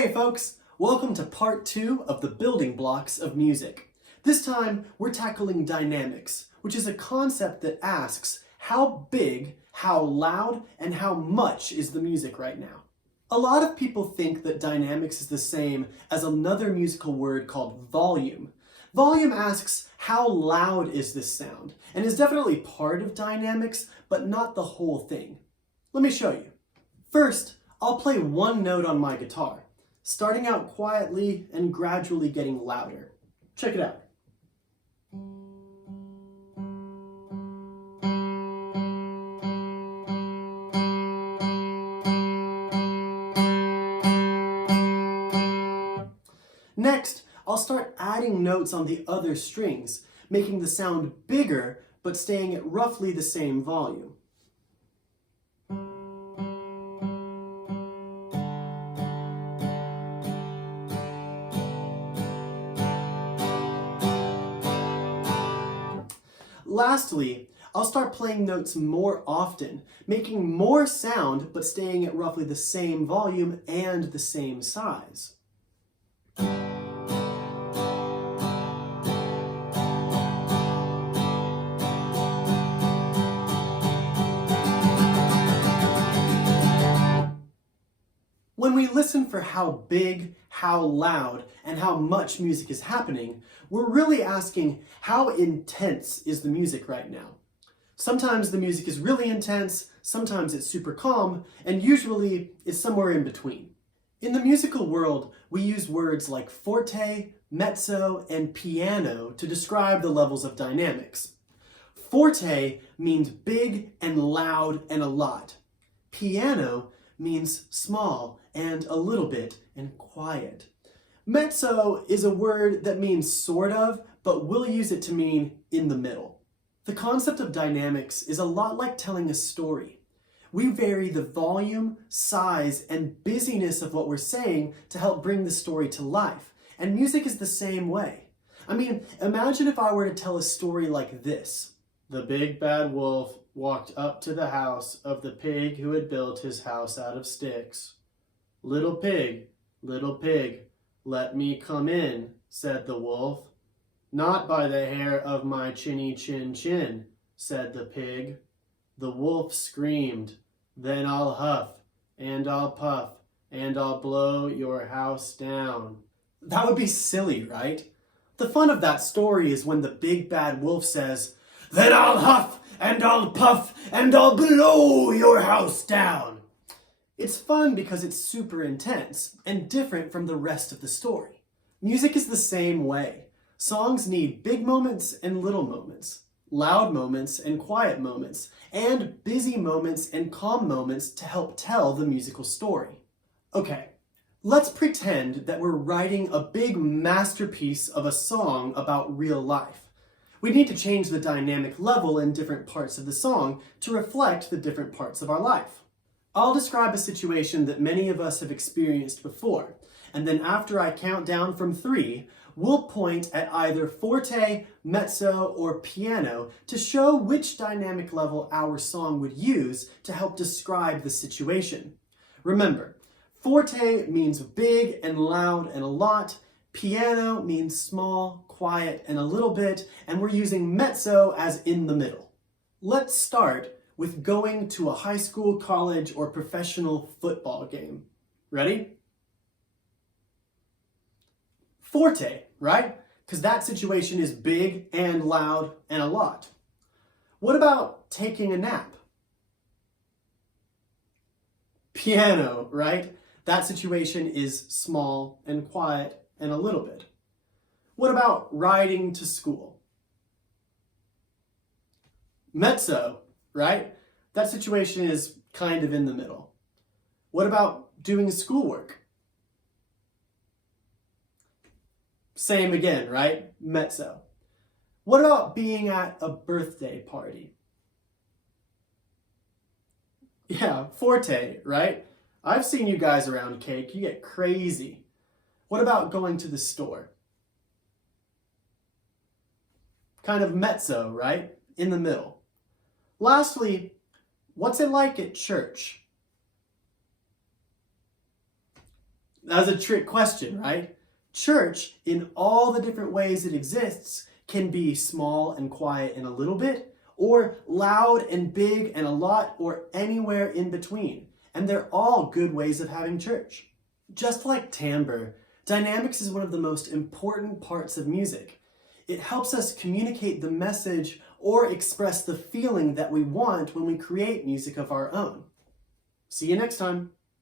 Hey folks, welcome to part 2 of the building blocks of music. This time we're tackling dynamics, which is a concept that asks how big, how loud, and how much is the music right now. A lot of people think that dynamics is the same as another musical word called volume. Volume asks how loud is this sound, and is definitely part of dynamics, but not the whole thing. Let me show you. First, I'll play one note on my guitar, starting out quietly and gradually getting louder. Check it out. Next, I'll start adding notes on the other strings, making the sound bigger but staying at roughly the same volume. Lastly, I'll start playing notes more often, making more sound but staying at roughly the same volume and the same size. When we listen for how big, how loud, and how much music is happening, we're really asking how intense is the music right now. Sometimes the music is really intense, sometimes it's super calm, and usually it's somewhere in between. In the musical world, we use words like forte, mezzo, and piano to describe the levels of dynamics. Forte means big and loud and a lot. Piano means small and a little bit and quiet. Mezzo is a word that means sort of, but we'll use it to mean in the middle. The concept of dynamics is a lot like telling a story. We vary the volume, size, and busyness of what we're saying to help bring the story to life. And music is the same way. I mean, imagine if I were to tell a story like this. The big bad wolf walked up to the house of the pig who had built his house out of sticks. Little pig, let me come in, said the wolf. Not by the hair of my chinny chin chin, said the pig. The wolf screamed, then I'll huff, and I'll puff, and I'll blow your house down. That would be silly, right? The fun of that story is when the big bad wolf says, then I'll huff, and I'll puff, and I'll blow your house down. It's fun because it's super intense and different from the rest of the story. Music is the same way. Songs need big moments and little moments, loud moments and quiet moments, and busy moments and calm moments to help tell the musical story. Okay, let's pretend that we're writing a big masterpiece of a song about real life. We need to change the dynamic level in different parts of the song to reflect the different parts of our life. I'll describe a situation that many of us have experienced before, and then after I count down from 3, we'll point at either forte, mezzo, or piano to show which dynamic level our song would use to help describe the situation. Remember, forte means big and loud and a lot, piano means small, quiet, and a little bit, and we're using mezzo as in the middle. Let's start with going to a high school, college, or professional football game. Ready? Forte, right? Because that situation is big and loud and a lot. What about taking a nap? Piano, right? That situation is small and quiet and a little bit. What about riding to school? Mezzo, right? That situation is kind of in the middle. What about doing schoolwork? Same again, right? Mezzo. What about being at a birthday party? Yeah, forte, right? I've seen you guys around cake. You get crazy. What about going to the store? Kind of mezzo, right? In the middle. Lastly, what's it like at church? That was a trick question, right? Church, in all the different ways it exists, can be small and quiet and a little bit, or loud and big and a lot, or anywhere in between. And they're all good ways of having church. Just like timbre, dynamics is one of the most important parts of music. It helps us communicate the message or express the feeling that we want when we create music of our own. See you next time.